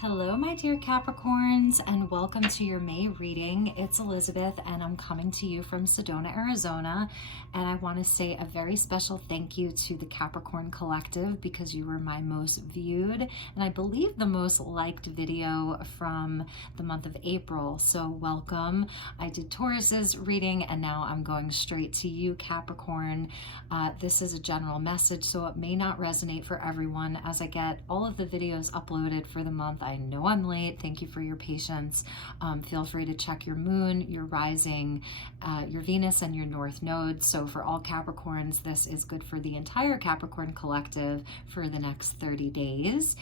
Hello, my dear Capricorns, and welcome to your May reading. It's Elizabeth, and I'm coming to you from Sedona, Arizona. And I want to say a very special thank you to the Capricorn Collective because you were my most viewed and I believe the most liked video from the month of April. So welcome. I did Taurus's reading, and now I'm going straight to you, Capricorn. This is a general message, so it may not resonate for everyone as I get all of the videos uploaded for the month. I know I'm late. Thank you for your patience. Feel free to check your moon, your rising, your Venus, and your North Node. So for all Capricorns, this is good for the entire Capricorn Collective for the next 30 days.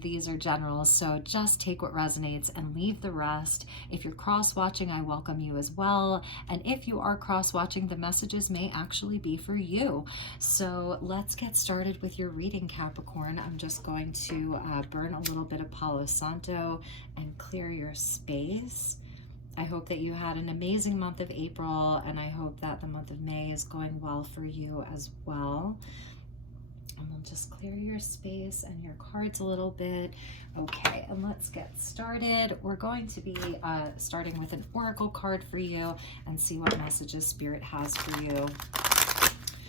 These are generals, so just take what resonates and leave the rest. If you're cross-watching, I welcome you as well. And if you are cross-watching, the messages may actually be for you. So let's get started with your reading, Capricorn. I'm just going to burn a little bit of Palo Santo and clear your space. I hope that you had an amazing month of April, and I hope that the month of May is going well for you as well. And we'll just clear your space and your cards a little bit. Okay, and let's get started. We're going to be starting with an oracle card for you and see what messages Spirit has for you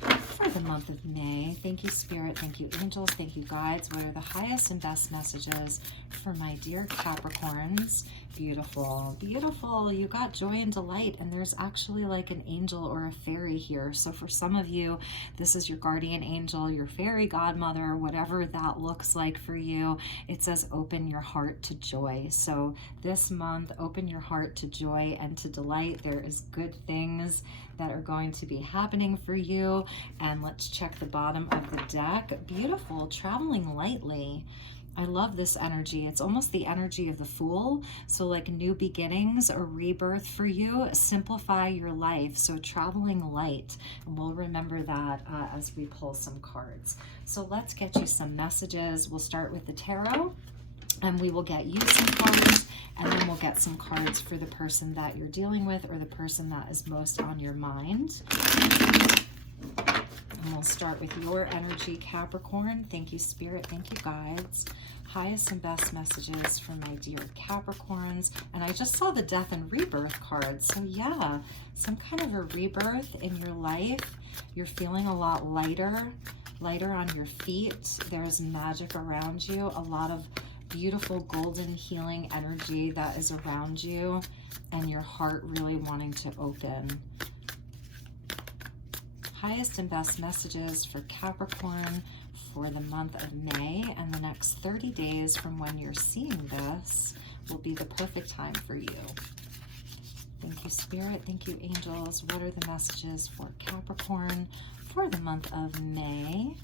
for the month of May. Thank you, Spirit. Thank you, angels. Thank you, guides. What are the highest and best messages for my dear Capricorns? Beautiful, beautiful. You got joy and delight, and there's actually like an angel or a fairy here. So for some of you, this is your guardian angel, your fairy godmother, whatever that looks like for you. It says open your heart to joy. So this month, open your heart to joy and to delight. There is good things that are going to be happening for you. And let's check the bottom of the deck. Beautiful, traveling lightly. I love this energy. It's almost the energy of the Fool. So like new beginnings or rebirth for you. Simplify your life. So traveling light. And we'll remember that as we pull some cards. So let's get you some messages. We'll start with the tarot, and we will get you some cards, and then we'll get some cards for the person that you're dealing with or the person that is most on your mind. And we'll start with your energy, Capricorn. Thank you, Spirit. Thank you, guides. Highest and best messages for my dear Capricorns. And I just saw the death and rebirth card. So yeah, some kind of a rebirth in your life. You're feeling a lot lighter on your feet. There's magic around you. A lot of beautiful golden healing energy that is around you, and your heart really wanting to open. Highest and best messages for Capricorn for the month of May, and the next 30 days from when you're seeing this will be the perfect time for you. Thank you, Spirit. Thank you, angels. What are the messages for Capricorn for the month of May?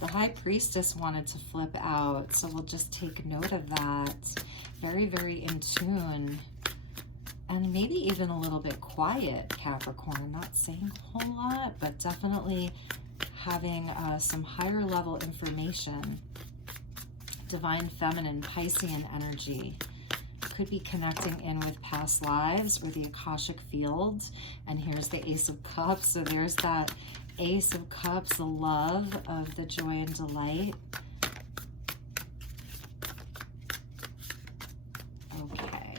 The High Priestess wanted to flip out, so we'll just take note of that. Very, very in tune. And maybe even a little bit quiet, Capricorn. Not saying a whole lot, but definitely having some higher level information. Divine Feminine, Piscean energy. Could be connecting in with past lives or the Akashic field. And here's the Ace of Cups. So there's that Ace of Cups, the love of the joy and delight. Okay.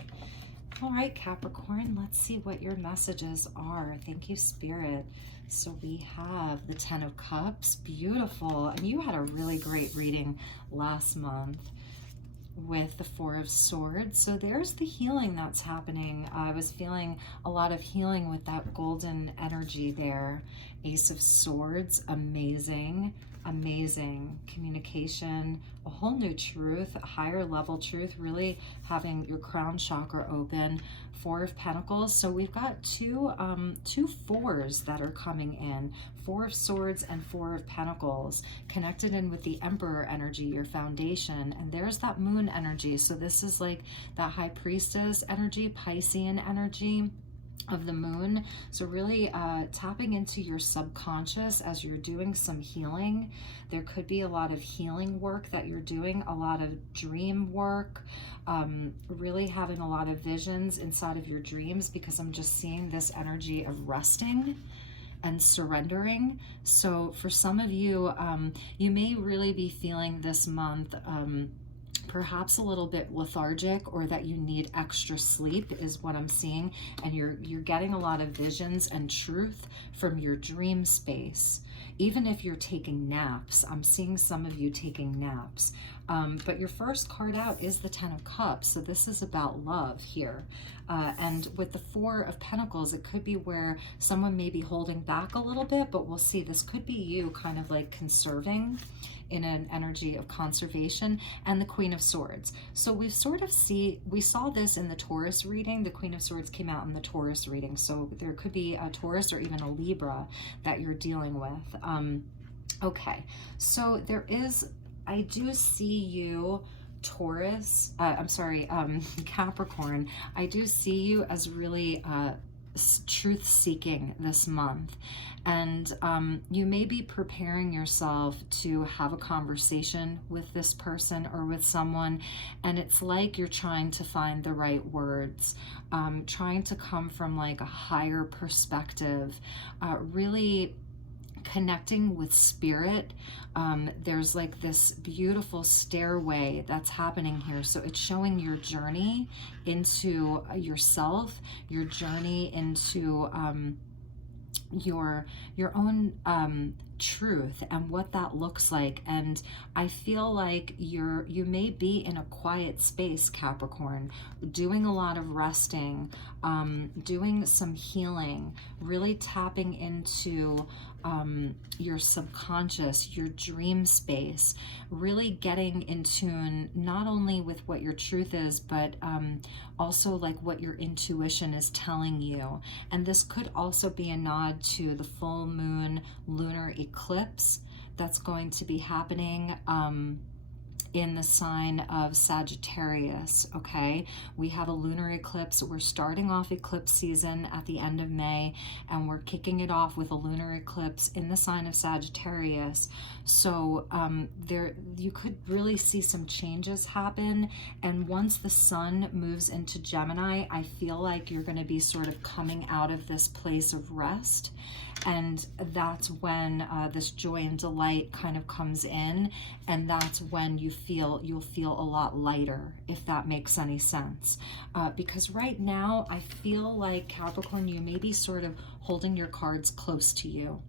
All right, Capricorn, let's see what your messages are. Thank you, Spirit. So we have the Ten of Cups. Beautiful. And you had a really great reading last month with the Four of Swords. So there's the healing that's happening. I was feeling a lot of healing with that golden energy there. Ace of Swords, amazing, amazing communication, a whole new truth, a higher level truth, really having your crown chakra open. Four of Pentacles. So we've got two fours that are coming in. Four of Swords and Four of Pentacles connected in with the Emperor energy, your foundation. And there's that Moon energy. So this is like that High Priestess energy, Piscean energy of the Moon. So really tapping into your subconscious as you're doing some healing. There could be a lot of healing work that you're doing, a lot of dream work, really having a lot of visions inside of your dreams, because I'm just seeing this energy of resting and surrendering. So for some of you, you may really be feeling this month perhaps a little bit lethargic, or that you need extra sleep is what I'm seeing, and you're getting a lot of visions and truth from your dream space. Even if you're taking naps, I'm seeing some of you taking naps. But your first card out is the Ten of Cups, so this is about love here. And with the Four of Pentacles, it could be where someone may be holding back a little bit, but we'll see. This could be you kind of like conserving in an energy of conservation, and the Queen of Swords. So we saw this in the Taurus reading. The Queen of Swords came out in the Taurus reading. So there could be a Taurus or even a Libra that you're dealing with. Okay, so I do see you, Taurus, Capricorn. I do see you as really truth-seeking this month, and you may be preparing yourself to have a conversation with this person or with someone, and it's like you're trying to find the right words, trying to come from like a higher perspective, really connecting with spirit. There's like this beautiful stairway that's happening here. So it's showing your journey into yourself, your journey into your own truth and what that looks like. And I feel like you may be in a quiet space, Capricorn, doing a lot of resting, doing some healing, really tapping into your subconscious, your dream space, really getting in tune not only with what your truth is, but also like what your intuition is telling you. And this could also be a nod to the full moon lunar eclipse that's going to be happening in the sign of Sagittarius. Okay, we have a lunar eclipse. We're starting off eclipse season at the end of May, and we're kicking it off with a lunar eclipse in the sign of Sagittarius. So you could really see some changes happen, and once the sun moves into Gemini, I feel like you're going to be sort of coming out of this place of rest, and that's when this joy and delight kind of comes in, and that's when you'll feel a lot lighter, if that makes any sense. Because right now I feel like, Capricorn, you may be sort of holding your cards close to you.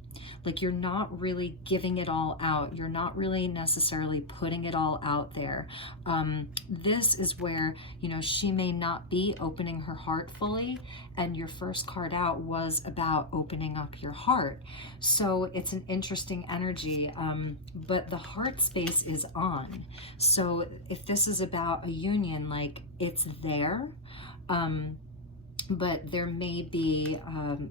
Like you're not really giving it all out. You're not really necessarily putting it all out there. This is where, she may not be opening her heart fully, and your first card out was about opening up your heart. So it's an interesting energy, but the heart space is on. So if this is about a union, like it's there, but there may be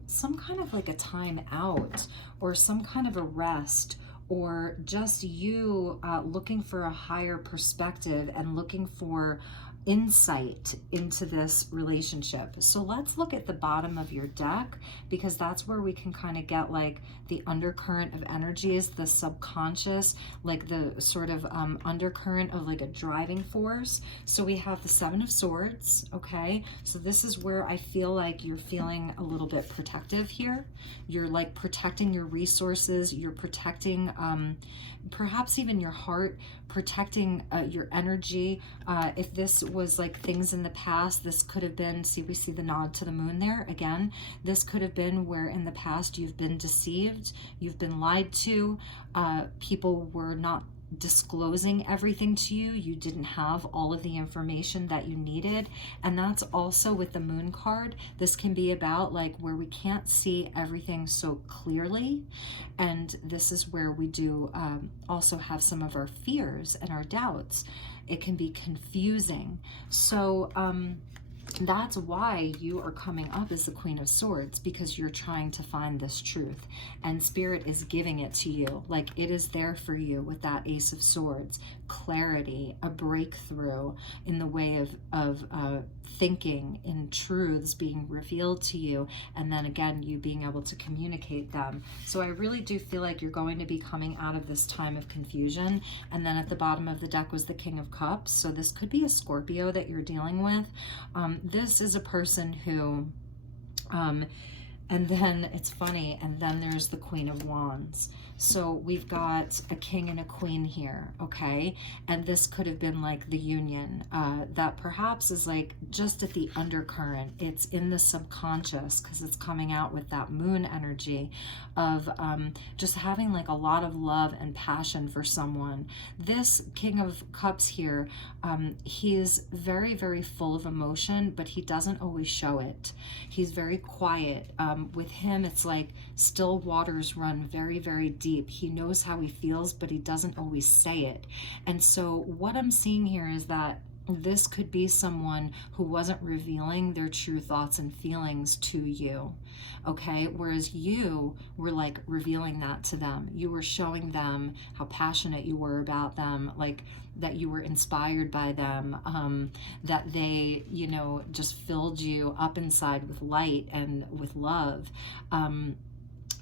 some kind of like a time out, or some kind of a rest, or just you looking for a higher perspective and looking for insight into this relationship. So let's look at the bottom of your deck, because that's where we can kind of get like the undercurrent of energies, the subconscious, like the sort of undercurrent of like a driving force. So we have the Seven of Swords. Okay, so this is where I feel like you're feeling a little bit protective here. You're like protecting your resources, you're protecting perhaps even your heart, protecting your energy. If this was like things in the past, this could have been, we see the nod to the moon there again. This could have been where in the past you've been deceived, you've been lied to, people were not disclosing everything to you. You didn't have all of the information that you needed. And that's also with the moon card. This can be about like where we can't see everything so clearly. And this is where we do also have some of our fears and our doubts. It can be confusing. So that's why you are coming up as the Queen of Swords, because you're trying to find this truth, and Spirit is giving it to you. Like it is there for you with that Ace of Swords. Clarity, a breakthrough in the way of thinking, in truths being revealed to you, and then again you being able to communicate them. So I really do feel like you're going to be coming out of this time of confusion. And then at the bottom of the deck was the King of Cups. So this could be a Scorpio that you're dealing with. This is a person who And then it's funny, and then there's the Queen of Wands. So we've got a king and a queen here, okay? And this could have been like the union that perhaps is like just at the undercurrent. It's in the subconscious because it's coming out with that moon energy of just having like a lot of love and passion for someone. This King of Cups here, he's very, very full of emotion, but he doesn't always show it. He's very quiet. With him, it's like still waters run very, very deep. He knows how he feels, but he doesn't always say it. And so what I'm seeing here is that this could be someone who wasn't revealing their true thoughts and feelings to you, okay? Whereas you were like revealing that to them. You were showing them how passionate you were about them, like that you were inspired by them, that they, you know, just filled you up inside with light and with love.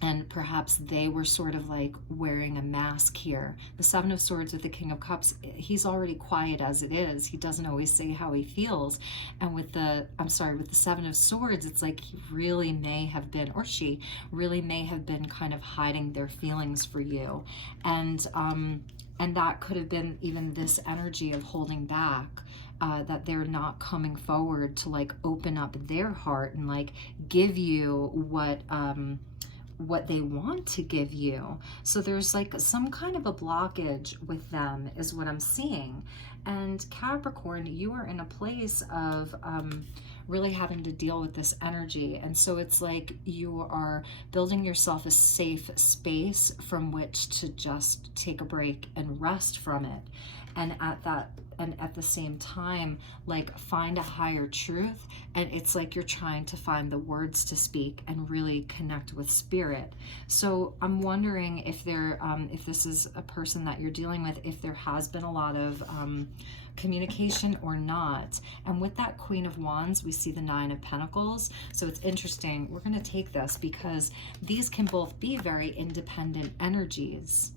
And perhaps they were sort of like wearing a mask here. The Seven of Swords with the King of Cups, he's already quiet as it is. He doesn't always say how he feels. And with the, with the Seven of Swords, it's like he really may have been, or she really may have been kind of hiding their feelings for you. And that could have been even this energy of holding back. That they're not coming forward to like open up their heart and like give you what they want to give you. So there's like some kind of a blockage with them is what I'm seeing. And Capricorn, you are in a place of really having to deal with this energy. And so it's like you are building yourself a safe space from which to just take a break and rest from it. And at the same time, like find a higher truth. And it's like you're trying to find the words to speak and really connect with spirit. So I'm wondering if if this is a person that you're dealing with, if there has been a lot of communication or not. And with that Queen of Wands, we see the Nine of Pentacles. So it's interesting. We're going to take this because these can both be very independent energies,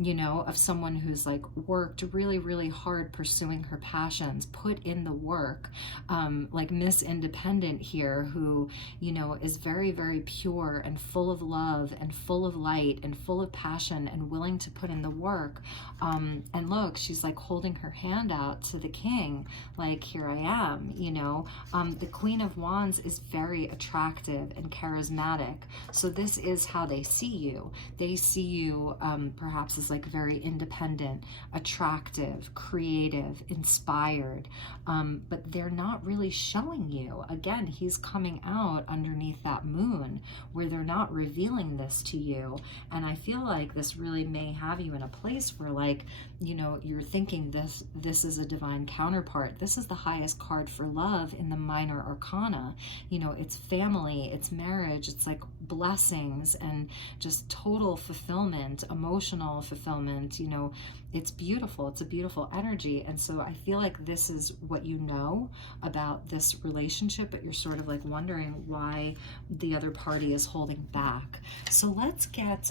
you know, of someone who's like worked really, really hard pursuing her passions, put in the work, like Miss Independent here, who, you know, is very, very pure and full of love and full of light and full of passion and willing to put in the work. And look, she's like holding her hand out to the king, like, here I am, you know. The Queen of Wands is very attractive and charismatic. So this is how they see you. They see you perhaps as like very independent, attractive, creative, inspired, but they're not really showing you. Again, he's coming out underneath that moon where they're not revealing this to you. And I feel like this really may have you in a place where, like, you know, you're thinking this is a divine counterpart. This is the highest card for love in the minor arcana. You know, it's family, it's marriage, it's like blessings and just total fulfillment, emotional fulfillment. You know, it's beautiful. It's a beautiful energy. And so I feel like this is what you know about this relationship, but you're sort of like wondering why the other party is holding back. So let's get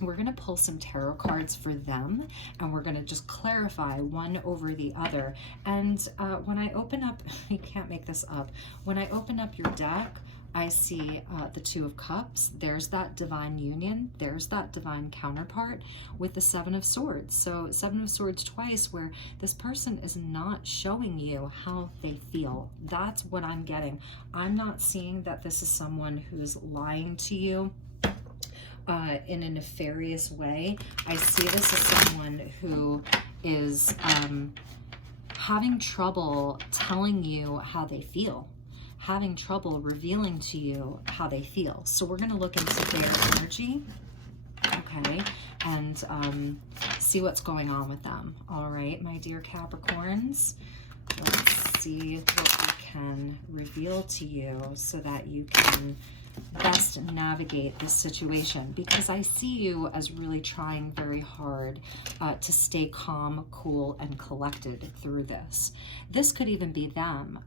we're going to pull some tarot cards for them, and we're going to just clarify one over the other. And when I open up, you can't make this up, when I open up your deck, I see the Two of Cups. There's that divine union. There's that divine counterpart with the Seven of Swords. So Seven of Swords twice, where this person is not showing you how they feel. That's what I'm getting. I'm not seeing that this is someone who's lying to you in a nefarious way. I see this as someone who is having trouble telling you how they feel, having trouble revealing to you how they feel. So we're going to look into their energy, okay, and see what's going on with them. All right, my dear Capricorns, let's see what we can reveal to you so that you can best navigate this situation, because I see you as really trying very hard to stay calm, cool, and collected through this. This could even be them,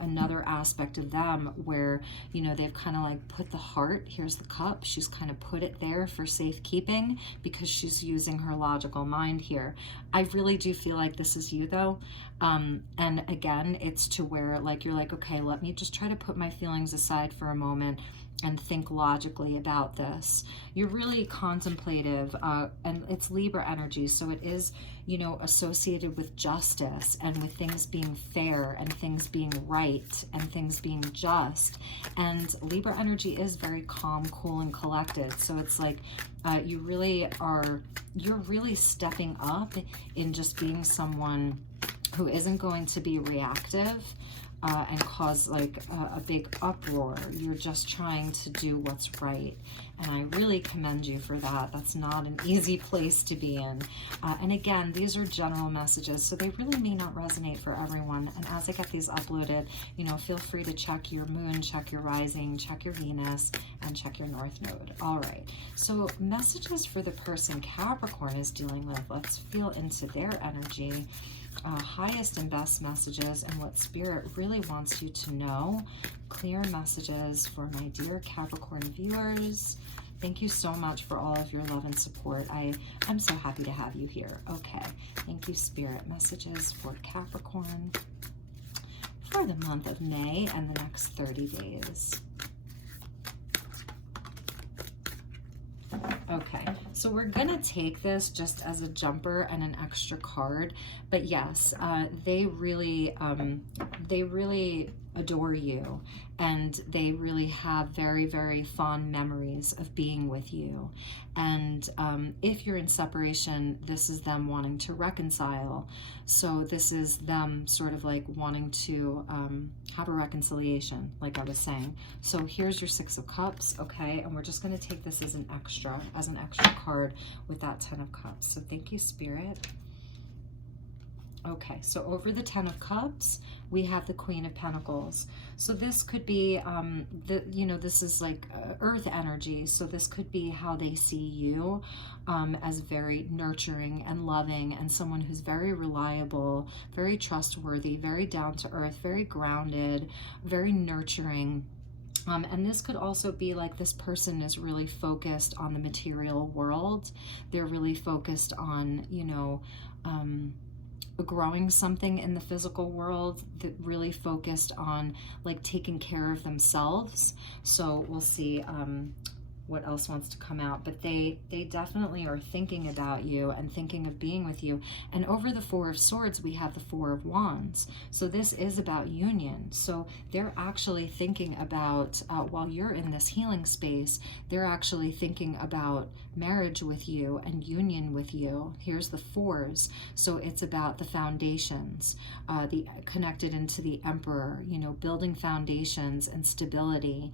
another aspect of them where, you know, they've kind of like put the heart, here's the cup, she's kind of put it there for safekeeping because she's using her logical mind here. I really do feel like this is you though. And again, it's to where like you're like, okay, let me just try to put my feelings aside for a moment and think logically about this. You're really contemplative, and it's Libra energy, so it is, you know, associated with justice and with things being fair and things being right and things being just. And Libra energy is very calm, cool, and collected. So it's like you're really stepping up in just being someone who isn't going to be reactive and cause like a big uproar. You're just trying to do what's right. And I really commend you for that. That's not an easy place to be in. And again, these are general messages, so they really may not resonate for everyone. And as I get these uploaded, you know, feel free to check your moon, check your rising, check your Venus, and check your North Node. All right, so messages for the person Capricorn is dealing with. Let's feel into their energy. Highest and best messages and what Spirit really wants you to know. Clear messages for my dear Capricorn viewers. Thank you so much for all of your love and support. I'm so happy to have you here. Okay, thank you, Spirit. Messages for Capricorn for the month of May and the next 30 days. Okay, so we're gonna take this just as a jumper and an extra card, but yes, they really adore you, and they really have very, very fond memories of being with you. And if you're in separation, this is them wanting to reconcile. So this is them sort of like wanting to have a reconciliation, like I was saying. So here's your Six of Cups, okay? And we're just gonna take this as an extra card with that Ten of Cups. So thank you, Spirit. Okay, so over the Ten of Cups, we have the Queen of Pentacles. So this could be, this is like earth energy. So this could be how they see you as very nurturing and loving and someone who's very reliable, very trustworthy, very down to earth, very grounded, very nurturing. And this could also be like this person is really focused on the material world. They're really focused on, growing something in the physical world, that really focused on like taking care of themselves. So we'll see what else wants to come out, but they definitely are thinking about you and thinking of being with you. And over the Four of Swords, we have the Four of Wands. So this is about union. So they're actually thinking about, while you're in this healing space, they're actually thinking about marriage with you and union with you. Here's the fours. So it's about the foundations, the connected into the Emperor, building foundations and stability,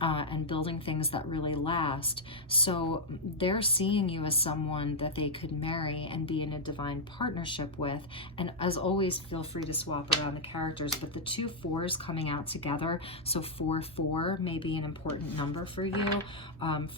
and building things that really last. So they're seeing you as someone that they could marry and be in a divine partnership with. And as always, feel free to swap around the characters, but the two fours coming out together, so 4-4 may be an important number for you,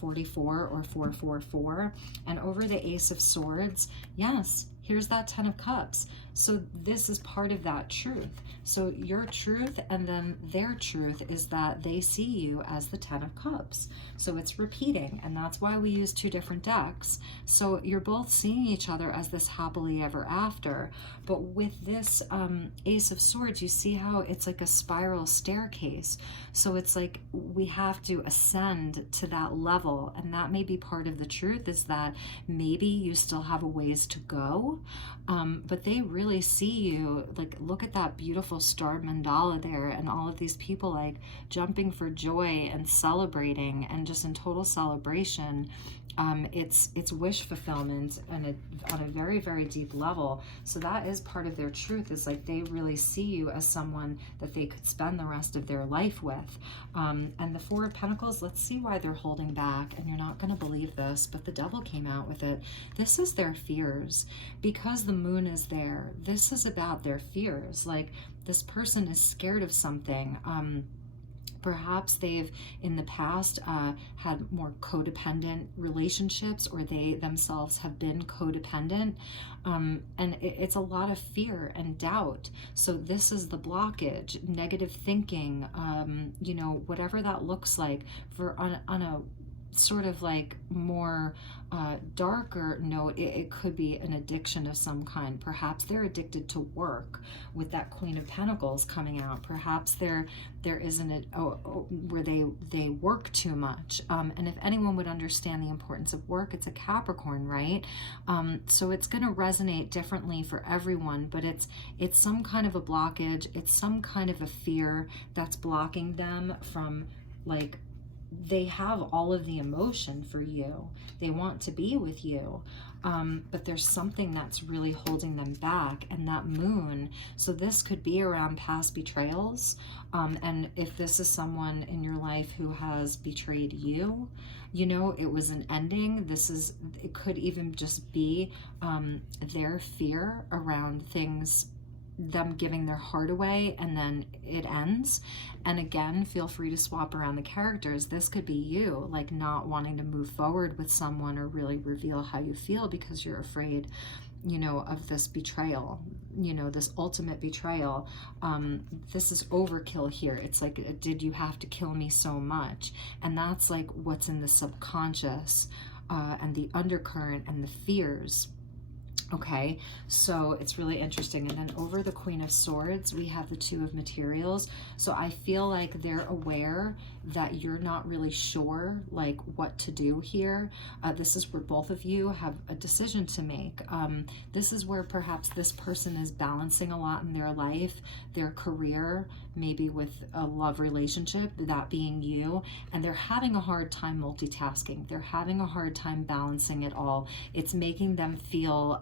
44 or 444. And over the Ace of Swords, yes, here's that Ten of Cups. So this is part of that truth. So your truth and then their truth is that they see you as the Ten of Cups. So it's repeating, and that's why we use two different decks. So you're both seeing each other as this happily ever after. But with this Ace of Swords, you see how it's like a spiral staircase. So it's like we have to ascend to that level, and that may be part of the truth, is that maybe you still have a ways to go, but they really see you, like, look at that beautiful starred mandala there, and all of these people like jumping for joy and celebrating and just in total celebration. It's wish fulfillment and on a very, very deep level. So that is part of their truth, is like they really see you as someone that they could spend the rest of their life with. And the Four of Pentacles, let's see why they're holding back. And you're not going to believe this, but the Devil came out with it. This is their fears. Because the moon is there, this is about their fears. Like, this person is scared of something. Perhaps they've in the past had more codependent relationships, or they themselves have been codependent, and it's a lot of fear and doubt. So this is the blockage, negative thinking, whatever that looks like. For on a sort of like more darker note, it could be an addiction of some kind. Perhaps they're addicted to work with that Queen of Pentacles coming out. Perhaps there isn't where they work too much. And if anyone would understand the importance of work, it's a Capricorn, right? So it's going to resonate differently for everyone, but it's some kind of a blockage. It's some kind of a fear that's blocking them from, like, they have all of the emotion for you. They want to be with you. But there's something that's really holding them back, and that moon. So this could be around past betrayals. And if this is someone in your life who has betrayed you, you know, it was an ending. It could even just be their fear around things, them giving their heart away, and then it ends. And again, feel free to swap around the characters. This could be you, like, not wanting to move forward with someone or really reveal how you feel because you're afraid, you know, of this betrayal, you know, this ultimate betrayal. This is overkill here. It's like, did you have to kill me so much? And that's like what's in the subconscious, and the undercurrent and the fears. Okay, so it's really interesting. And then over the Queen of Swords, we have the Two of Materials. So I feel like they're aware that you're not really sure, like, what to do here. This is where both of you have a decision to make. This is where perhaps this person is balancing a lot in their life, their career, maybe with a love relationship, that being you, and they're having a hard time multitasking. They're having a hard time balancing it all. It's making them feel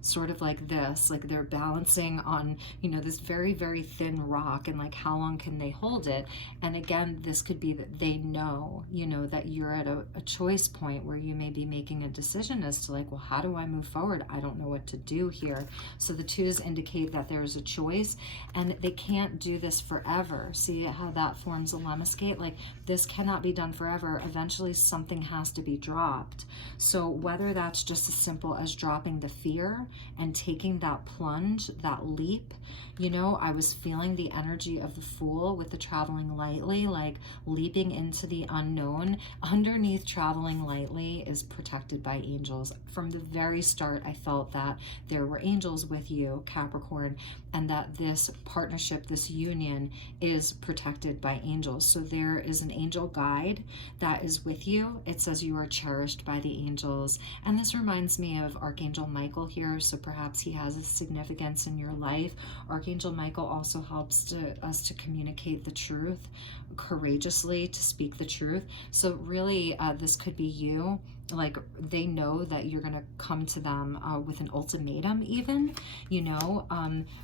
sort of like this, like they're balancing on, you know, this very, very thin rock, and like, how long can they hold it? And again, this could be that they know, you know, that you're at a choice point where you may be making a decision as to, like, well, how do I move forward? I don't know what to do here. So the twos indicate that there's a choice, and they can't do this forever. See how that forms a lemniscate? Like, this cannot be done forever. Eventually something has to be dropped. So whether that's just as simple as dropping the fear and taking that plunge, that leap. You know, I was feeling the energy of the Fool with the traveling lightly, like leaping into the unknown. Underneath traveling lightly is protected by angels. From the very start, I felt that there were angels with you, Capricorn, and that this partnership, this union, is protected by angels. So there is an angel guide that is with you. It says you are cherished by the angels. And this reminds me of Archangel Michael here. So perhaps he has a significance in your life. Archangel Michael also helps us to communicate the truth courageously, to speak the truth. So really, this could be you. Like, they know that you're going to come to them with an ultimatum even, you know,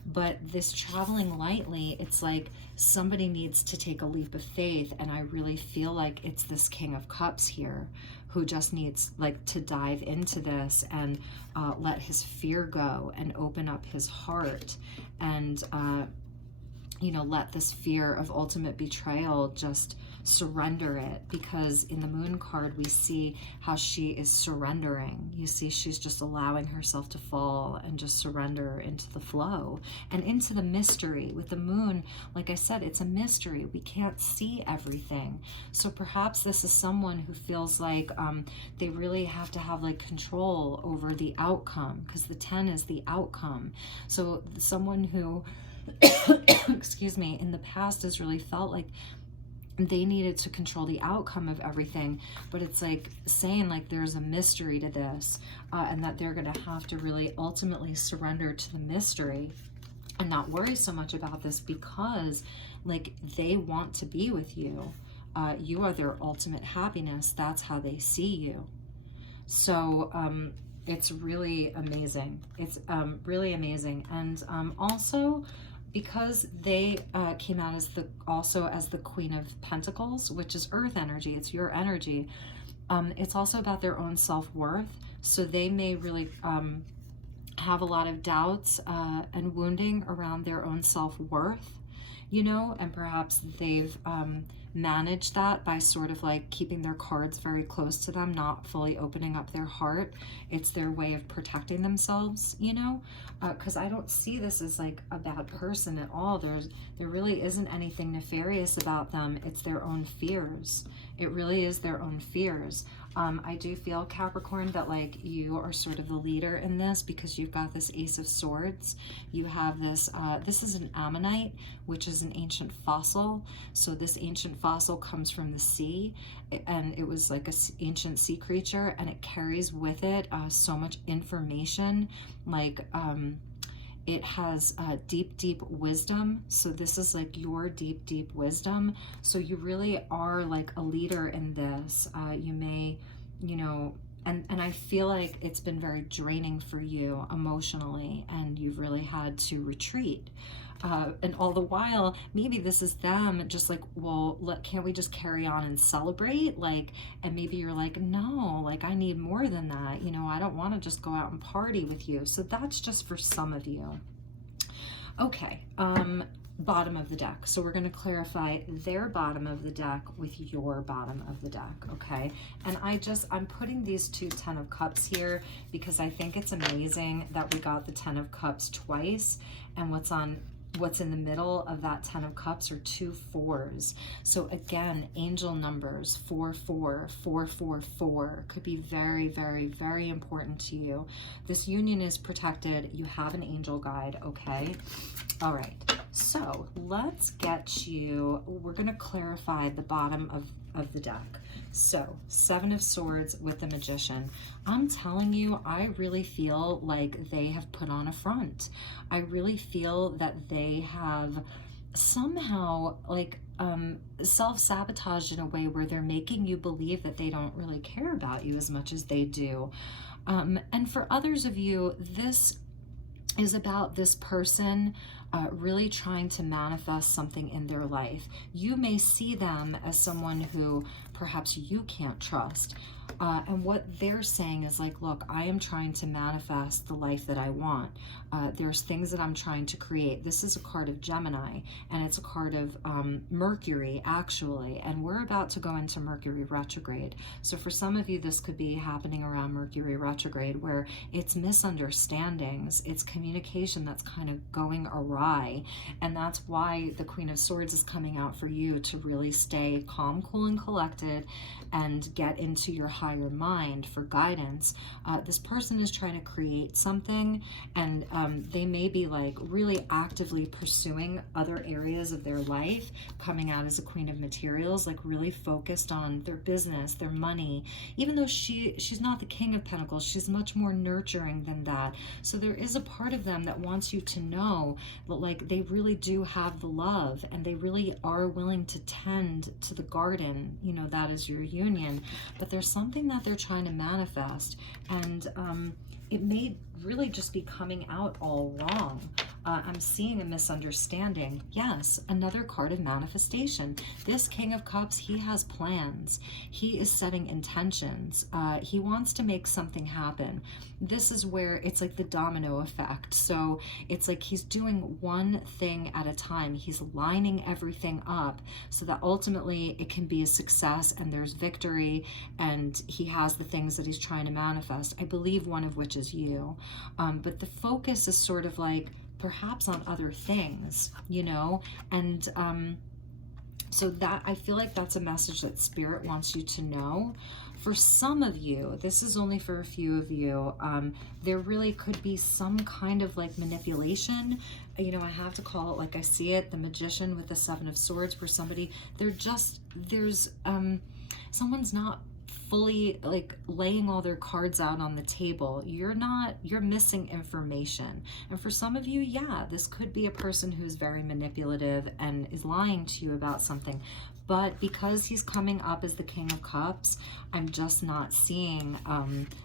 but this traveling lightly, it's like somebody needs to take a leap of faith. And I really feel like it's this King of Cups here who just needs, like, to dive into this and let his fear go and open up his heart and, you know, let this fear of ultimate betrayal just surrender it. Because in the Moon card, we see how she is surrendering. You see, she's just allowing herself to fall and just surrender into the flow and into the mystery. With the Moon, like I said, it's a mystery. We can't see everything. So perhaps this is someone who feels like they really have to have, like, control over the outcome, because the 10 is the outcome. So someone who excuse me, in the past has really felt like they needed to control the outcome of everything, but it's like saying, like, there's a mystery to this, and that they're going to have to really ultimately surrender to the mystery and not worry so much about this, because, like, they want to be with you. You are their ultimate happiness. That's how they see you. So it's really amazing. It's really amazing. And also, because they came out as also as the Queen of Pentacles, which is earth energy, it's your energy. It's also about their own self-worth. So they may really have a lot of doubts and wounding around their own self-worth, you know, and perhaps they've manage that by sort of like keeping their cards very close to them, not fully opening up their heart. It's their way of protecting themselves, you know, because I don't see this as like a bad person at all. There really isn't anything nefarious about them. It's their own fears. It really is their own fears. I do feel, Capricorn, that like you are sort of the leader in this, because you've got this Ace of Swords. You have this, this is an ammonite, which is an ancient fossil. So this ancient fossil comes from the sea, and it was like an ancient sea creature, and it carries with it so much information, like it has deep, deep wisdom. So this is like your deep, deep wisdom. So you really are like a leader in this. You may, you know, and I feel like it's been very draining for you emotionally, and you've really had to retreat. And all the while, maybe this is them just like, well, can't we just carry on and celebrate? Like, and maybe you're like, no, like I need more than that. You know, I don't want to just go out and party with you. So that's just for some of you. Okay, bottom of the deck. So we're going to clarify their bottom of the deck with your bottom of the deck, okay? And I'm putting these two 10 of Cups here because I think it's amazing that we got the 10 of Cups twice, and what's in the middle of that 10 of Cups are 2 4s. So again, angel numbers 4 4 4 4 4 could be very, very, very important to you. This union is protected. You have an angel guide, okay? All right, so let's get you, we're going to clarify the bottom of the deck. So 7 of Swords with the Magician. I'm telling you, I really feel like they have put on a front. I really feel that they have somehow like self-sabotaged in a way where they're making you believe that they don't really care about you as much as they do. And for others of you, this is about this person really trying to manifest something in their life. You may see them as someone who perhaps you can't trust. And what they're saying is like, look, I am trying to manifest the life that I want. There's things that I'm trying to create. This is a card of Gemini, and it's a card of Mercury, actually. And we're about to go into Mercury Retrograde. So for some of you, this could be happening around Mercury Retrograde, where it's misunderstandings, it's communication that's kind of going awry. And that's why the Queen of Swords is coming out for you to really stay calm, cool, and collected, and get into your higher mind for guidance. This person is trying to create something, and they may be like really actively pursuing other areas of their life, coming out as a Queen of Materials, like really focused on their business, their money. Even though she's not the King of Pentacles, she's much more nurturing than that. So there is a part of them that wants you to know that like they really do have the love, and they really are willing to tend to the garden, you know, that is your union. But there's something that they're trying to manifest, and it may really just be coming out all wrong. I'm seeing a misunderstanding. Yes, another card of manifestation. This King of Cups, he has plans. He is setting intentions. He wants to make something happen. This is where it's like the domino effect. So it's like he's doing one thing at a time. He's lining everything up so that ultimately it can be a success, and there's victory, and he has the things that he's trying to manifest. I believe one of which is you. But the focus is sort of like perhaps on other things, you know, and so that I feel like that's a message that Spirit wants you to know. For some of you, this is only for a few of you, there really could be some kind of like manipulation. You know, I have to call it like I see it, the Magician with the 7 of Swords, where somebody, someone's not fully like laying all their cards out on the table. You're missing information. And for some of you, yeah, this could be a person who's very manipulative and is lying to you about something. But because he's coming up as the King of Cups, I'm just not seeing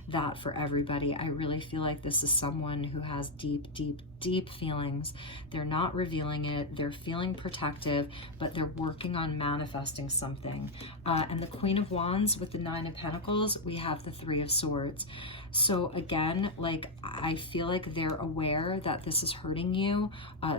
that for everybody. I really feel like this is someone who has deep, deep, deep feelings. They're not revealing it. They're feeling protective, but they're working on manifesting something. And the Queen of Wands with the Nine of Pentacles, we have the Three of Swords. So again, like, I feel like they're aware that this is hurting you.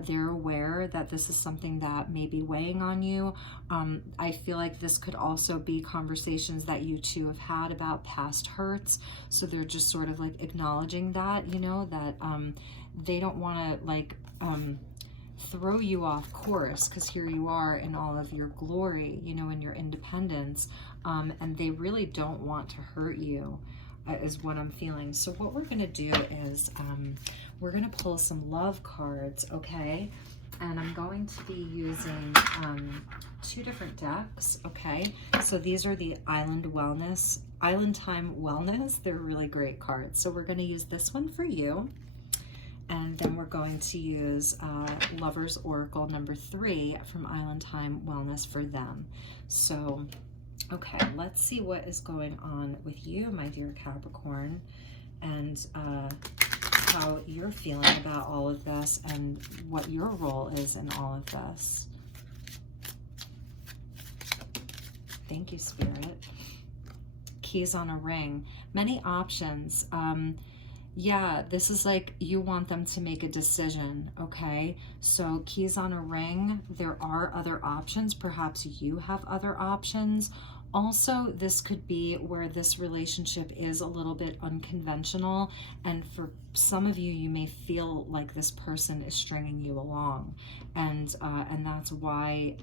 They're aware that this is something that may be weighing on you. I feel like this could also be conversations that you two have had about past hurts. So they're just sort of like acknowledging that, you know, that they don't want to like throw you off course, because here you are in all of your glory, you know, in your independence, and they really don't want to hurt you, is what I'm feeling. So what we're going to do is we're going to pull some love cards, okay? And I'm going to be using 2 different decks, okay? So these are the Island Time Wellness. They're really great cards. So we're going to use this one for you. And then we're going to use Lover's Oracle number 3 from Island Time Wellness for them. So, okay, let's see what is going on with you, my dear Capricorn, and how you're feeling about all of this and what your role is in all of this. Thank you, Spirit. Keys on a ring. Many options. Yeah, this is like you want them to make a decision, okay? So keys on a ring, there are other options. Perhaps you have other options. Also, this could be where this relationship is a little bit unconventional, and for some of you, you may feel like this person is stringing you along, and that's why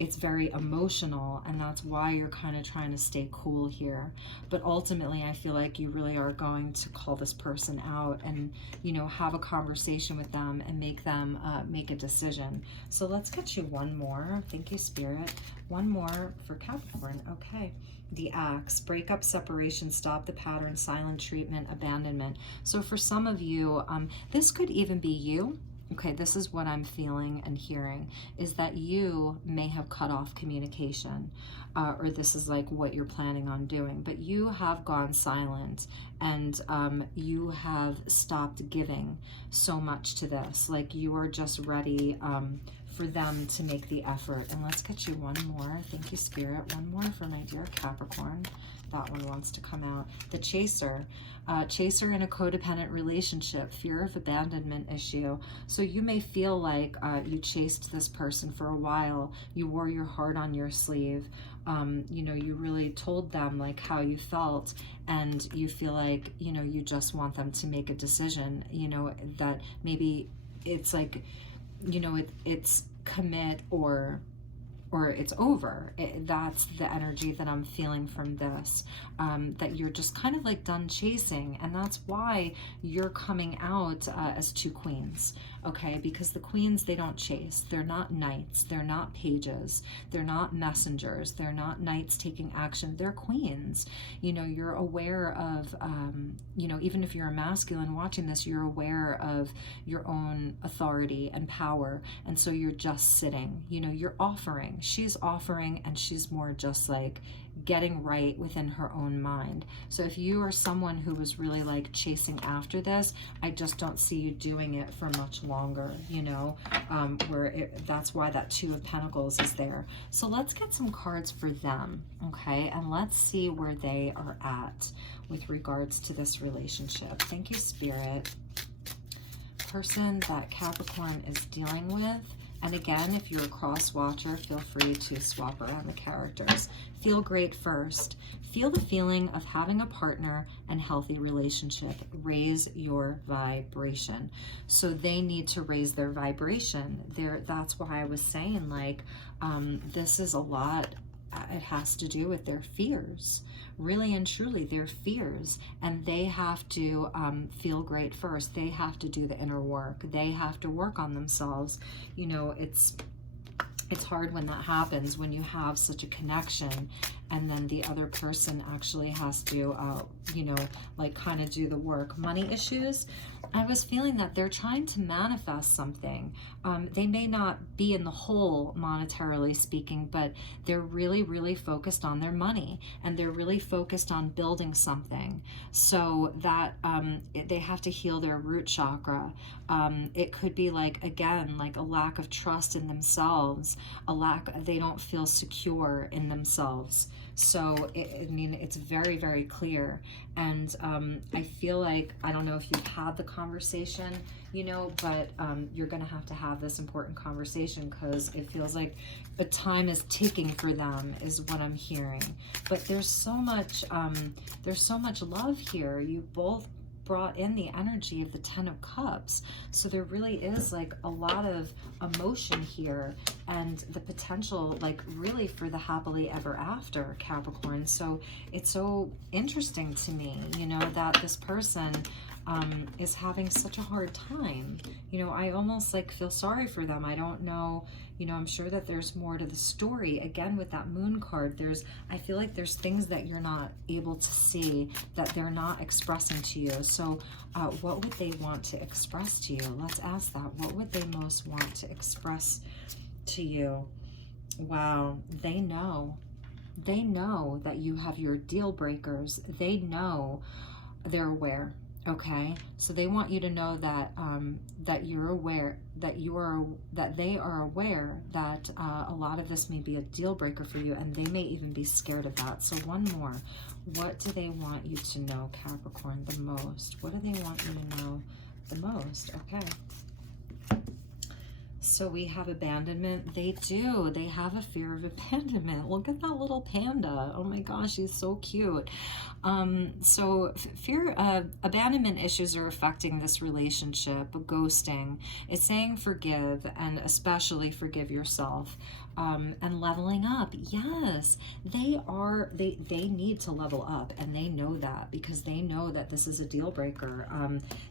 it's very emotional, and that's why you're kind of trying to stay cool here. But ultimately, I feel like you really are going to call this person out and, you know, have a conversation with them and make them make a decision. So let's get you one more. Thank you, Spirit. One more for Capricorn. Okay. The Axe. Breakup, separation, stop the pattern, silent treatment, abandonment. So for some of you, this could even be you. Okay, this is what I'm feeling and hearing, is that you may have cut off communication, or this is like what you're planning on doing, but you have gone silent, and you have stopped giving so much to this. Like, you are just ready for them to make the effort. And let's get you one more. Thank you, Spirit. One more for my dear Capricorn. That one wants to come out. The Chaser. Chaser in a codependent relationship, fear of abandonment issue. So you may feel like you chased this person for a while. You wore your heart on your sleeve. You know, you really told them like how you felt, and you feel like, you know, you just want them to make a decision, you know, that maybe it's like, you know, it's commit or it's over. That's the energy that I'm feeling from this, that you're just kind of like done chasing, and that's why you're coming out as 2 queens, okay? Because the queens, they don't chase. They're not knights. They're not pages. They're not messengers. They're not knights taking action. They're queens. You know, you're aware of, you know, even if you're a masculine watching this, you're aware of your own authority and power, and so you're just sitting. You know, you're offering. She's offering, and she's more just like getting right within her own mind. So if you are someone who was really like chasing after this, I just don't see you doing it for much longer, you know, that's why that 2 of Pentacles is there. So let's get some cards for them, okay? And let's see where they are at with regards to this relationship. Thank you, Spirit. Person that Capricorn is dealing with. And again, if you're a cross watcher, feel free to swap around the characters. Feel great first. Feel the feeling of having a partner and healthy relationship. Raise your vibration. So they need to raise their vibration. That's why I was saying, like, this is a lot. It has to do with their fears. Really and truly, their fears, and they have to feel great first. They have to do the inner work. They have to work on themselves. You know, it's hard when that happens, when you have such a connection and then the other person actually has to, you know, like kind of do the work. Money issues, I was feeling that they're trying to manifest something. They may not be in the hole monetarily speaking, but they're really, really focused on their money, and they're really focused on building something. So that they have to heal their root chakra. It could be like, again, like a lack of trust in themselves, they don't feel secure in themselves. So, I mean, it's very, very clear. And I feel like, I don't know if you've had the conversation, you know, but you're going to have this important conversation, because it feels like a time is ticking for them, is what I'm hearing. But there's so much love here. You both brought in the energy of the Ten of Cups. So there really is like a lot of emotion here, and the potential like really for the happily ever after, Capricorn. So it's so interesting to me, you know, that this person is having such a hard time. You know, I almost like feel sorry for them. I don't know, you know, I'm sure that there's more to the story. Again, with that Moon card, I feel like there's things that you're not able to see, that they're not expressing to you. So what would they want to express to you? Let's ask that. What would they most want to express to you? Wow, they know. They know that you have your deal breakers. They know, they're aware. Okay, so they want you to know that that you're aware, that they are aware that a lot of this may be a deal breaker for you, and they may even be scared of that. So one more. What do they want you to know, Capricorn, the most? What do they want you to know the most? Okay. So we have abandonment. They do. They have a fear of abandonment. Look at that little panda. Oh my gosh, he's so cute. So abandonment issues are affecting this relationship, ghosting. It's saying forgive, and especially forgive yourself. And leveling up. Yes, they need to level up, and they know that, because they know that this is a deal breaker.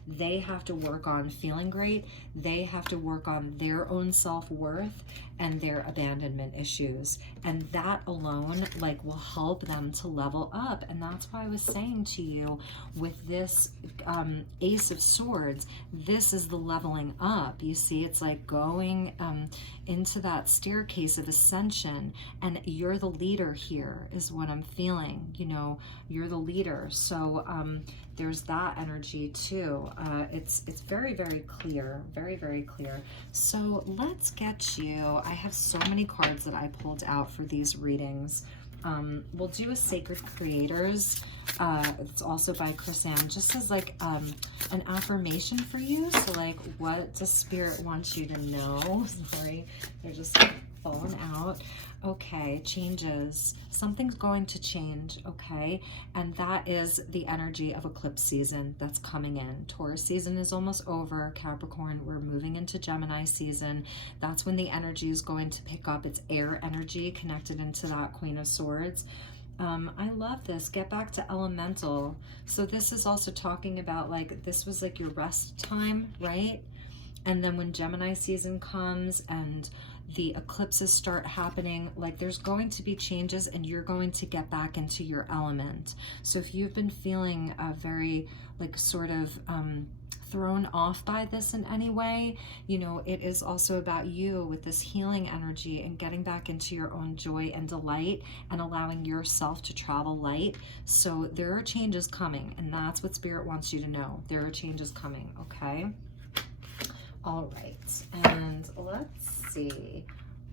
They have to work on feeling great. They have to work on their own self-worth and their abandonment issues. And that alone like will help them to level up. And that's why I was saying to you, with this Ace of Swords, this is the leveling up. You see, it's like going into that staircase of ascension, and you're the leader here, is what I'm feeling. You know, you're the leader. So there's that energy too. It's very, very clear, very, very clear. So let's get you, I have so many cards that I pulled out for these readings. We'll do a Sacred Creators. It's also by Chrysan, just as like an affirmation for you. So like, what does Spirit want you to know? Sorry, they're just falling out. Okay, changes. Something's going to change, okay? And that is the energy of eclipse season that's coming in. Taurus season is almost over, Capricorn. We're moving into Gemini season. That's when the energy is going to pick up. It's air energy connected into that Queen of Swords. I love this. Get back to elemental. So this is also talking about like, this was like your rest time, right? And then when Gemini season comes and the eclipses start happening, like there's going to be changes, and you're going to get back into your element. So if you've been feeling very like sort of thrown off by this in any way, you know, it is also about you with this healing energy and getting back into your own joy and delight and allowing yourself to travel light. So there are changes coming, and that's what Spirit wants you to know. There are changes coming, okay? All right, and let's see.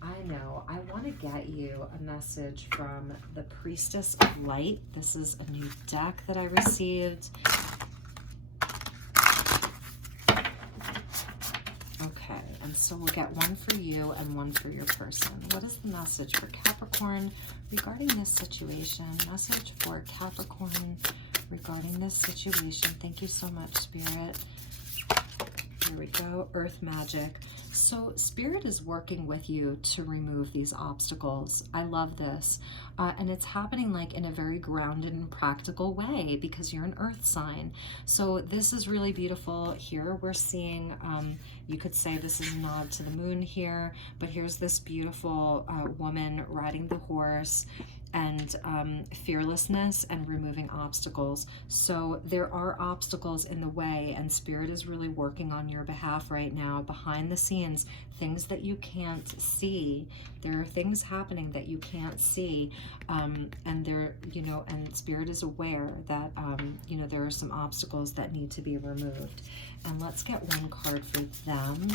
I know, I want to get you a message from the Priestess of Light. This is a new deck that I received. Okay, and so we'll get one for you and one for your person. What is the message for Capricorn regarding this situation? Message for Capricorn regarding this situation. Thank you so much, Spirit. Here we go, Earth Magic. So Spirit is working with you to remove these obstacles. I love this. And it's happening like in a very grounded and practical way, because you're an earth sign. So this is really beautiful. Here we're seeing, you could say this is a nod to the moon here, but here's this beautiful woman riding the horse. and fearlessness and removing obstacles. So there are obstacles in the way, and Spirit is really working on your behalf right now behind the scenes, things that you can't see. There are things happening that you can't see, and there, you know, and Spirit is aware that you know, there are some obstacles that need to be removed. And let's get one card for them.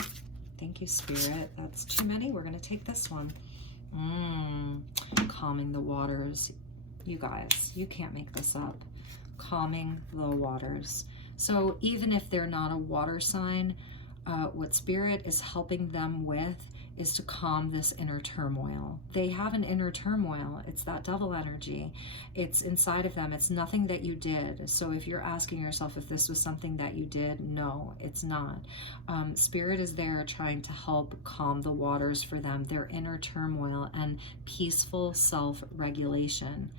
Thank you, Spirit. That's too many. We're going to take this one. Calming the waters. You guys, you can't make this up. Calming the waters. So even if they're not a water sign, what Spirit is helping them with is to calm this inner turmoil. They have an inner turmoil. It's that devil energy. It's inside of them. It's nothing that you did. So if you're asking yourself if this was something that you did, no, it's not. Spirit is there trying to help calm the waters for them, their inner turmoil, and peaceful self-regulation.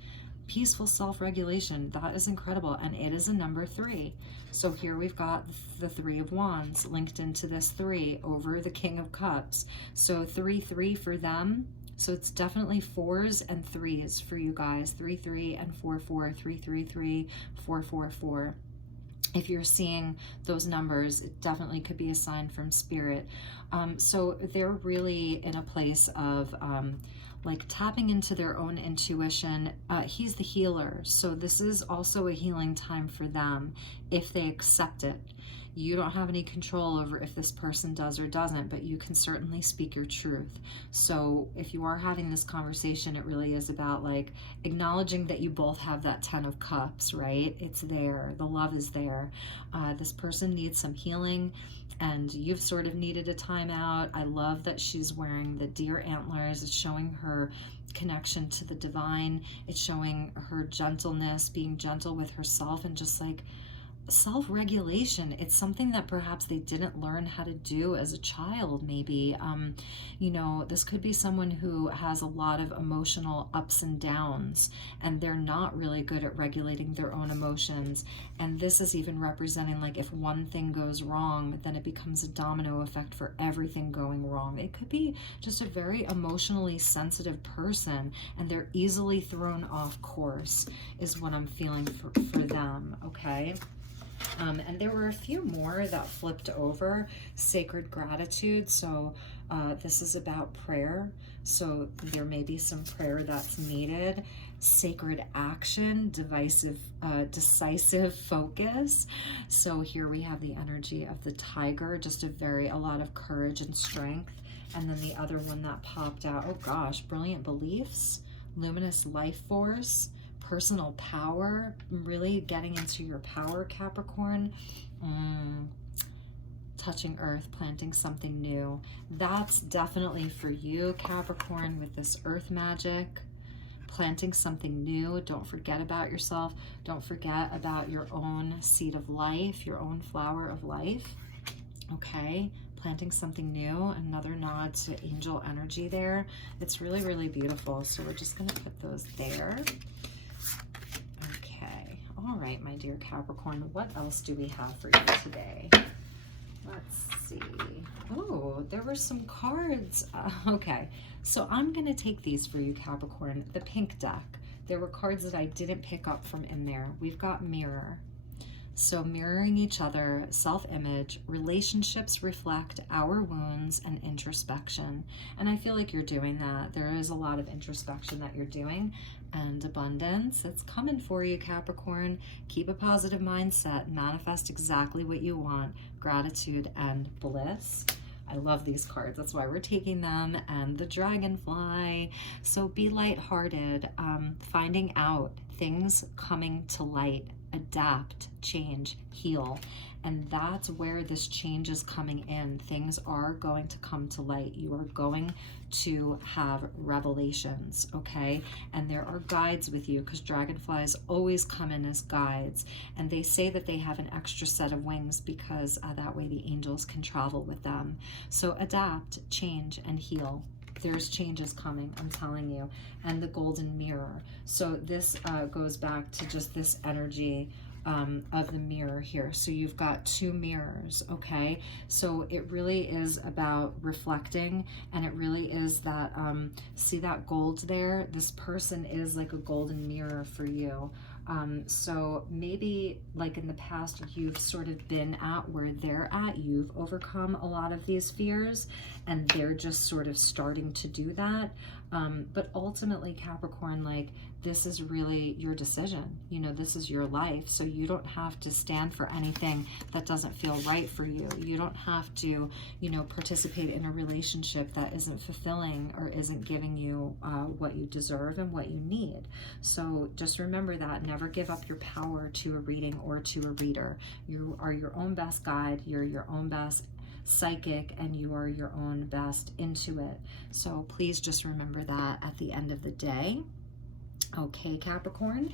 Peaceful self-regulation, that is incredible, and it is a number 3. So here we've got the 3 of Wands linked into this 3 over the King of Cups. So 3-3 for them. So it's definitely 4s and 3s for you guys. 3-3 and 4-4, 3-3-3, 4-4-4. If you're seeing those numbers, it definitely could be a sign from Spirit. So they're really in a place of like tapping into their own intuition. He's the healer, so this is also a healing time for them if they accept it. You don't have any control over if this person does or doesn't, but you can certainly speak your truth. So if you are having this conversation, it really is about like acknowledging that you both have that 10 of Cups, right? It's there. The love is there. This person needs some healing, and you've sort of needed a timeout. I love that she's wearing the deer antlers. It's showing her connection to the divine. It's showing her gentleness, being gentle with herself, and just like self-regulation. It's something that perhaps they didn't learn how to do as a child, maybe. You know, this could be someone who has a lot of emotional ups and downs, and they're not really good at regulating their own emotions. And this is even representing like if one thing goes wrong, then it becomes a domino effect for everything going wrong. It could be just a very emotionally sensitive person, and they're easily thrown off course is what I'm feeling for them, okay? And there were a few more that flipped over. Sacred gratitude. So this is about prayer. So there may be some prayer that's needed. Sacred action, decisive focus. So here we have the energy of the tiger, just a lot of courage and strength. And then the other one that popped out, oh gosh, brilliant beliefs, luminous life force, personal power, really getting into your power, Capricorn. Touching earth, planting something new. That's definitely for you, Capricorn, with this earth magic. Planting something new. Don't forget about yourself. Don't forget about your own seed of life, your own flower of life. Okay, planting something new. Another nod to angel energy there. It's really, really beautiful. So we're just going to put those there. All right, my dear Capricorn, what else do we have for you today? Let's see. Oh, there were some cards. Okay, so I'm going to take these for you, Capricorn. The pink deck. There were cards that I didn't pick up from in there. We've got mirror. So mirroring each other, self-image, relationships reflect our wounds, and introspection. And I feel like you're doing that. There is a lot of introspection that you're doing, and abundance. It's coming for you, Capricorn. Keep a positive mindset. Manifest exactly what you want. Gratitude and bliss. I love these cards. That's why we're taking them. And the dragonfly. So be lighthearted. Finding out things coming to light. Adapt, change, heal. And that's where this change is coming in. Things are going to come to light. You are going to have revelations, okay? And there are guides with you, because dragonflies always come in as guides. And they say that they have an extra set of wings because that way the angels can travel with them. So adapt, change, and heal. There's changes coming, I'm telling you. And the golden mirror. So this goes back to just this energy of the mirror here. So you've got two mirrors, okay? So it really is about reflecting, and it really is that, see that gold there? This person is like a golden mirror for you. So maybe like in the past, you've sort of been at where they're at, you've overcome a lot of these fears, and they're just sort of starting to do that. But ultimately, Capricorn, like, this is really your decision. You know, this is your life. So you don't have to stand for anything that doesn't feel right for you. You don't have to, you know, participate in a relationship that isn't fulfilling or isn't giving you what you deserve and what you need. So just remember that. Never give up your power to a reading or to a reader. You are your own best guide. You're your own best psychic, and you are your own best intuit. So please just remember that at the end of the day. Okay, Capricorn.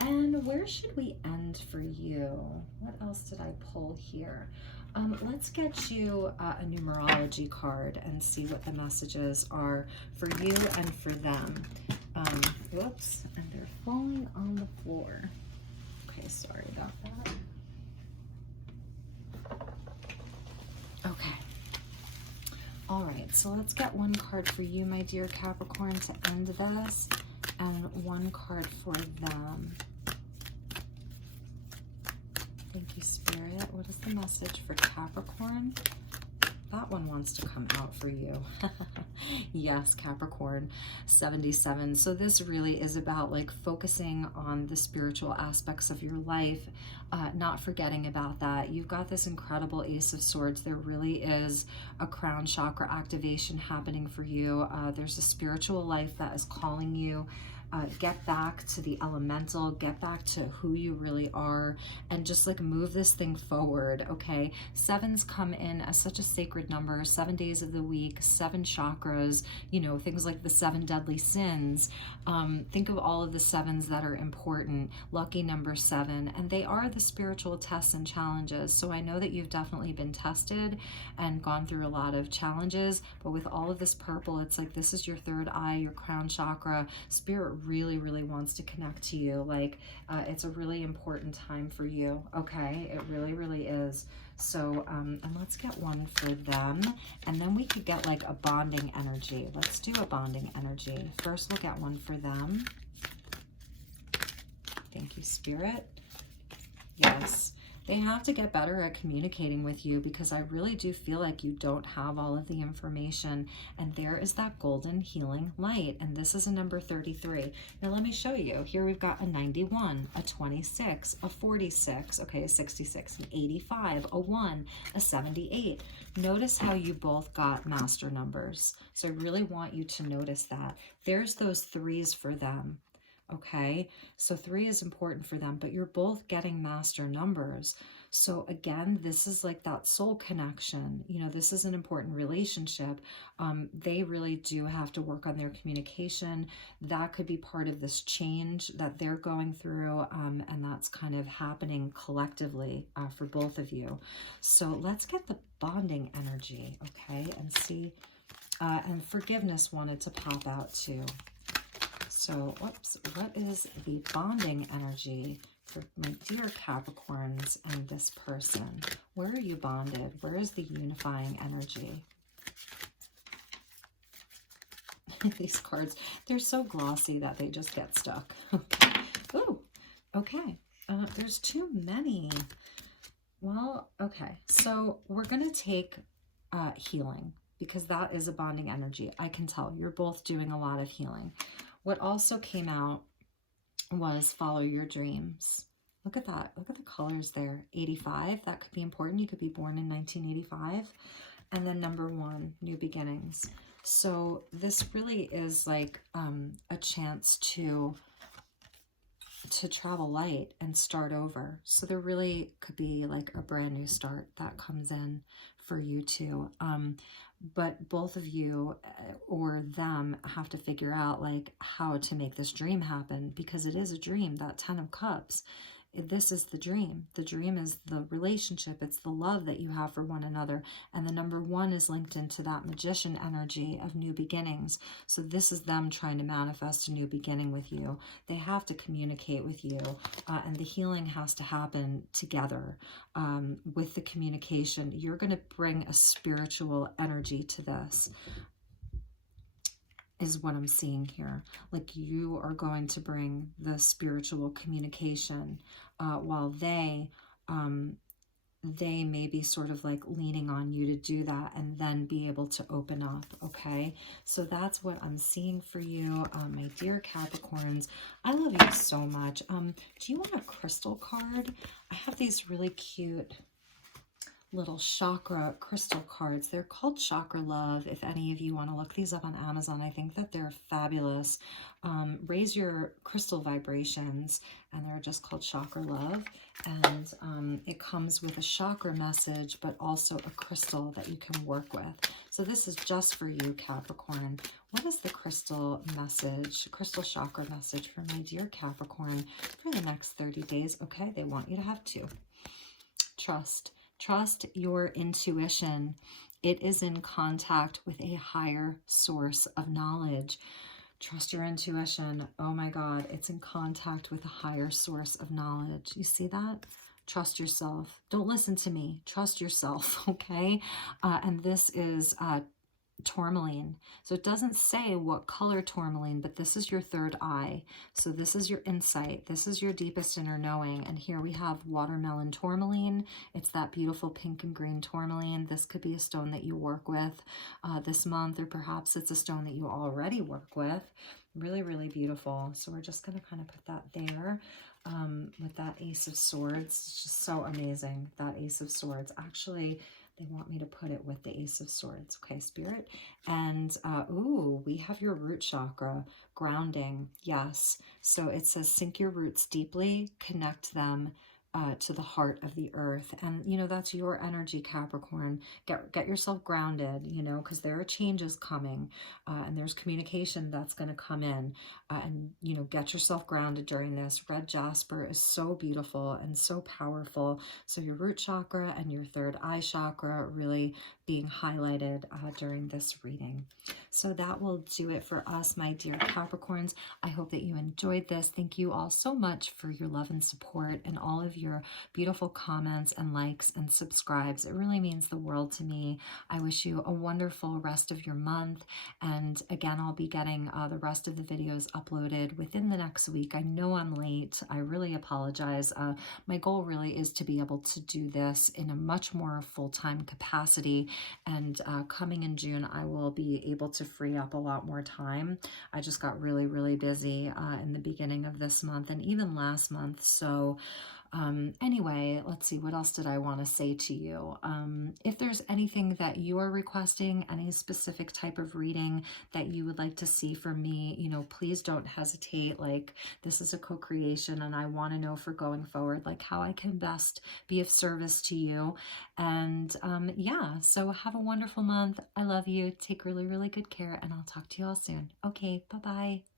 And where should we end for you? What else did I pull here? Let's get you a numerology card and see what the messages are for you and for them. Whoops, and they're falling on the floor. Okay, sorry about that. Okay. All right, so let's get one card for you, my dear Capricorn, to end this, and one card for them. Thank you, Spirit. What is the message for Capricorn? That one wants to come out for you. Yes, Capricorn 77. So this really is about like focusing on the spiritual aspects of your life, not forgetting about that. You've got this incredible Ace of Swords. There really is a crown chakra activation happening for you. There's a spiritual life that is calling you. Get back to the elemental, get back to who you really are, and just like move this thing forward, okay? Sevens come in as such a sacred number, 7 days of the week, 7 chakras, you know, things like the 7 deadly sins. Think of all of the sevens that are important, lucky number 7, and they are the spiritual tests and challenges. So I know that you've definitely been tested and gone through a lot of challenges, but with all of this purple, it's like this is your third eye, your crown chakra. Spirit really wants to connect to you. Like it's a really important time for you, okay? It really is. So and let's get one for them, and then we could get like a bonding energy. Let's do a bonding energy. First we'll get one for them. Thank you, Spirit. Yes, they have to get better at communicating with you, because I really do feel like you don't have all of the information. And there is that golden healing light. And this is a number 33. Now let me show you. Here we've got a 91, a 26, a 46, okay, a 66, an 85, a 1, a 78. Notice how you both got master numbers. So I really want you to notice that. There's those 3s for them. Okay, so 3 is important for them, but you're both getting master numbers. So again, this is like that soul connection. You know, this is an important relationship. They really do have to work on their communication. That could be part of this change that they're going through, and that's kind of happening collectively for both of you. So let's get the bonding energy, okay, and see. And forgiveness wanted to pop out too. So, whoops, what is the bonding energy for my dear Capricorns and this person? Where are you bonded? Where is the unifying energy? These cards, they're so glossy that they just get stuck. Okay. Ooh, okay. There's too many. Well, okay. So we're going to take healing, because that is a bonding energy. I can tell you're both doing a lot of healing. What also came out was follow your dreams. Look at that. Look at the colors there. 85, that could be important. You could be born in 1985. And then number 1, new beginnings. So this really is like a chance to travel light and start over. So there really could be like a brand new start that comes in for you too. But both of you or them have to figure out like how to make this dream happen, because it is a dream. That 10 of Cups This is the dream. The dream is the relationship. It's the love that you have for one another. And the number one is linked into that magician energy of new beginnings. So this is them trying to manifest a new beginning with you. They have to communicate with you, and the healing has to happen together. With the communication, you're going to bring a spiritual energy to this, is what I'm seeing here. Like you are going to bring the spiritual communication, while they may be sort of like leaning on you to do that and then be able to open up. Okay, so that's what I'm seeing for you, my dear Capricorns. I love you so much. Do you want a crystal card? I have these really cute little chakra crystal cards. They're called Chakra Love. If any of you want to look these up on Amazon, I think that they're fabulous. Raise your crystal vibrations, and they're just called Chakra Love. And it comes with a chakra message, but also a crystal that you can work with. So this is just for you, Capricorn. What is the crystal message, crystal chakra message for my dear Capricorn for the next 30 days? Okay, they want you to have two. Trust. Trust your intuition. It is in contact with a higher source of knowledge. Trust your intuition. Oh my God, it's in contact with a higher source of knowledge. You see that? Trust yourself. Don't listen to me. Trust yourself, okay? And this is Tourmaline. So it doesn't say what color tourmaline, but this is your third eye. So this is your insight. This is your deepest inner knowing. And here we have watermelon tourmaline. It's that beautiful pink and green tourmaline. This could be a stone that you work with this month, or perhaps it's a stone that you already work with. Really, really beautiful. So we're just going to kind of put that there. With that Ace of Swords. It's just so amazing, that Ace of Swords. Actually, they want me to put it with the Ace of Swords. Okay, Spirit. And, ooh, we have your root chakra, grounding. Yes. So it says, sink your roots deeply, connect them to the heart of the earth. And, you know, that's your energy, Capricorn. Get yourself grounded, you know, because there are changes coming, and there's communication that's going to come in. And, you know, get yourself grounded during this. Red jasper is so beautiful and so powerful. So your root chakra and your third eye chakra really being highlighted during this reading. So that will do it for us, my dear Capricorns. I hope that you enjoyed this. Thank you all so much for your love and support and all of your beautiful comments and likes and subscribes. It really means the world to me. I wish you a wonderful rest of your month. And again, I'll be getting the rest of the videos uploaded within the next week. I know I'm late. I really apologize. My goal really is to be able to do this in a much more full-time capacity. And coming in June, I will be able to free up a lot more time. I just got really, really busy in the beginning of this month and even last month. So anyway, let's see, what else did I want to say to you? If there's anything that you are requesting, any specific type of reading that you would like to see from me, you know, please don't hesitate. Like, this is a co-creation and I want to know for going forward, like how I can best be of service to you. And yeah, so have a wonderful month. I love you. Take really, really good care, and I'll talk to you all soon. Okay, bye-bye.